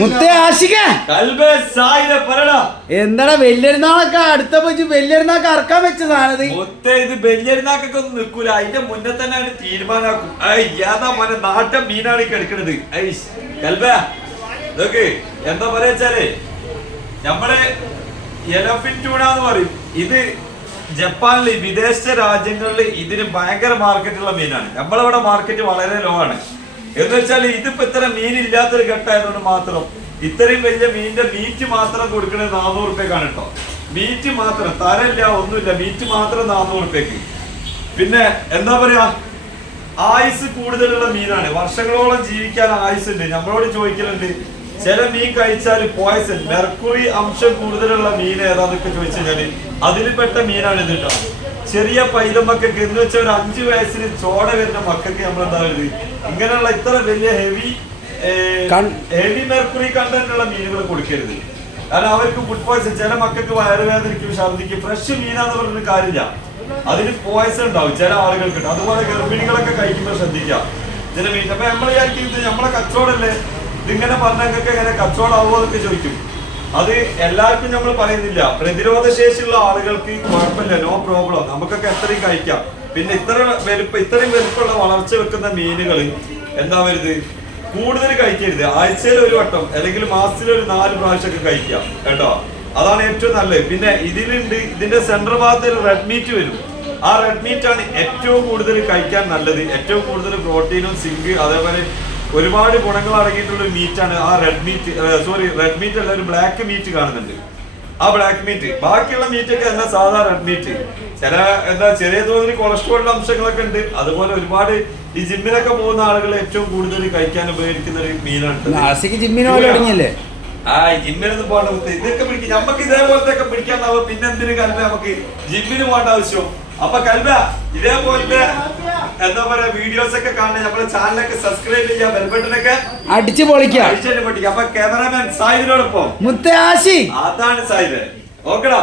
മുത്തേ ആശിക എന്താടാ വലിയൊരുന്നാളൊക്കെ അടുത്ത പോയി വലിയൊരുന്നാൾക്ക് ഇറക്കാൻ വെച്ച സാധനത് മുത്തേ ഇത് വലിയൊരുന്നാക്കൊക്കെ ഒന്നും നിൽക്കൂല. അതിന്റെ മുന്നേ തന്നെ തീരുമാനാക്കും. ഏതാ മോനെ നാട്ടൻ മീനാണ് കിടക്കണത്. ഇതൊക്കെ എന്താ പറയാച്ചാലേ നമ്മള് എലഫിൻ ട്യൂണ എന്ന് പറയും. ഇത് ജപ്പാനില് വിദേശ രാജ്യങ്ങളിൽ ഇതിന് ഭയങ്കര മാർക്കറ്റുള്ള മീനാണ്. നമ്മളിവിടെ മാർക്കറ്റ് വളരെ ലോ ആണ്. എന്ന് വെച്ചാൽ ഇതിപ്പോ ഇത്ര മീൻ ഇല്ലാത്തൊരു ഘട്ടമായതുകൊണ്ട് മാത്രം ഇത്രയും വലിയ മീനിന്റെ മീറ്റ് മാത്രം കൊടുക്കണത് 400 റുപ്യക്കാണ് കേട്ടോ. മീറ്റ് മാത്രം, തരല്ല ഒന്നുമില്ല, മീറ്റ് മാത്രം 400 റുപ്യക്ക്. പിന്നെ എന്താ പറയാ, ആയുസ് കൂടുതലുള്ള മീനാണ്. വർഷങ്ങളോളം ജീവിക്കാൻ ആയുസ് ഉണ്ട്. നമ്മളോട് ചോദിക്കലുണ്ട് ചില മീൻ കഴിച്ചാൽ പോയ്സൺ, മെർക്കുറി അംശം കൂടുതലുള്ള മീൻ ഏതാന്നൊക്കെ ചോദിച്ചു കഴിഞ്ഞാല് അതിൽപ്പെട്ട മീനാണ് ഇത് കേട്ടോ. ചെറിയ പൈതം മക്കൾക്ക് എന്ന് വെച്ചാൽ ഒരു 5 വയസ്സിന് ചോട വരുന്ന മക്കൾക്ക് നമ്മൾ എന്താ പറയുന്നത് ഇങ്ങനെയുള്ള ഇത്ര വലിയ ഹെവി മെർക്കുറി കണ്ടന്റ് ഉള്ള മീനുകൾ കൊടുക്കരുത്. കാരണം അവർക്ക് ഫുഡ് പോയ്സൺ, ചില മക്കൾക്ക് വയറുവേദനയ്ക്കും ഛർദിക്കും. ഫ്രഷ് മീനാന്ന് പറഞ്ഞ കാര്യമില്ല, അതിന് പോയ്സൺ ഉണ്ടാവും ചില ആളുകൾക്ക്. അതുപോലെ ഗർഭിണികളൊക്കെ കഴിക്കുമ്പോൾ ശ്രദ്ധിക്കാം ചില മീൻ. അപ്പൊ നമ്മൾ വിചാരിക്കുന്നത് നമ്മളെ കച്ചവടമല്ലേ, ഇതിങ്ങനെ പറഞ്ഞൊക്കെ എങ്ങനെ കച്ചവടമാവോ എന്നൊക്കെ ചോദിക്കും. അത് എല്ലാവർക്കും നമ്മൾ പറയുന്നില്ല. പ്രതിരോധ ശേഷിയുള്ള ആളുകൾക്ക് കുഴപ്പമില്ല, നോ പ്രോബ്ലം, നമുക്കൊക്കെ എത്രയും കഴിക്കാം. പിന്നെ ഇത്രയും വലുപ്പമുള്ള വളർച്ച വെക്കുന്ന മീനുകൾ എന്താ വരുത് കൂടുതൽ കഴിക്കരുത്. ആഴ്ചയിൽ ഒരു വട്ടം അല്ലെങ്കിൽ മാസത്തിൽ ഒരു 4 പ്രാവശ്യമൊക്കെ കഴിക്കാം കേട്ടോ. അതാണ് ഏറ്റവും നല്ലത്. പിന്നെ ഇതിലുണ്ട്, ഇതിന്റെ സെൻട്രൽ ഭാഗത്ത് റെഡ് മീറ്റ് വരും. ആ റെഡ് മീറ്റ് ആണ് ഏറ്റവും കൂടുതൽ കഴിക്കാൻ നല്ലത്. ഏറ്റവും കൂടുതൽ പ്രോട്ടീനും സിങ്ക് അതേപോലെ ഒരുപാട് ഗുണങ്ങൾ അടങ്ങിയിട്ടുള്ള ഒരു മീറ്റാണ് ആ റെഡ് മീറ്റ്. റെഡ് മീറ്റ് അല്ല, ഒരു ബ്ലാക്ക് മീറ്റ് കാണുന്നുണ്ട്. ആ ബ്ലാക്ക് മീറ്റ്, ബാക്കിയുള്ള മീറ്റൊക്കെ എന്നാ സാധാ റെഡ് മീറ്റ്. ചെറിയ തോതിൽ കൊളസ്ട്രോളിന്റെ അംശങ്ങളൊക്കെ ഉണ്ട്. അതുപോലെ ഒരുപാട് ഈ ജിമ്മിലൊക്കെ പോകുന്ന ആളുകൾ ഏറ്റവും കൂടുതൽ കഴിക്കാൻ ഉപയോഗിക്കുന്ന ഒരു മീനാണ്. ജിമ്മിനൊന്നും പോകേണ്ട, ഇതൊക്കെ പിടിക്കും. നമുക്ക് ഇതേപോലത്തെ പിടിക്കാന്നാവും. പിന്നെ എന്തിനു കൽബ നമുക്ക് ജിമ്മിന് പോകേണ്ട ആവശ്യം. അപ്പൊ കൽബ ഇതേപോലത്തെ എന്താ പറയാ വീഡിയോസ് ഒക്കെ കാണാൻ നമ്മുടെ ചാനലൊക്കെ സബ്സ്ക്രൈബ് ചെയ്യാം, ബെൽബട്ടനൊക്കെ അടിച്ചു പൊളിക്കാം. അപ്പൊ ക്യാമറാമാൻ സായിദിനോടൊപ്പം മുത്തേ ആശി, അതാണ് സായിദ്. ഓക്കെടാ.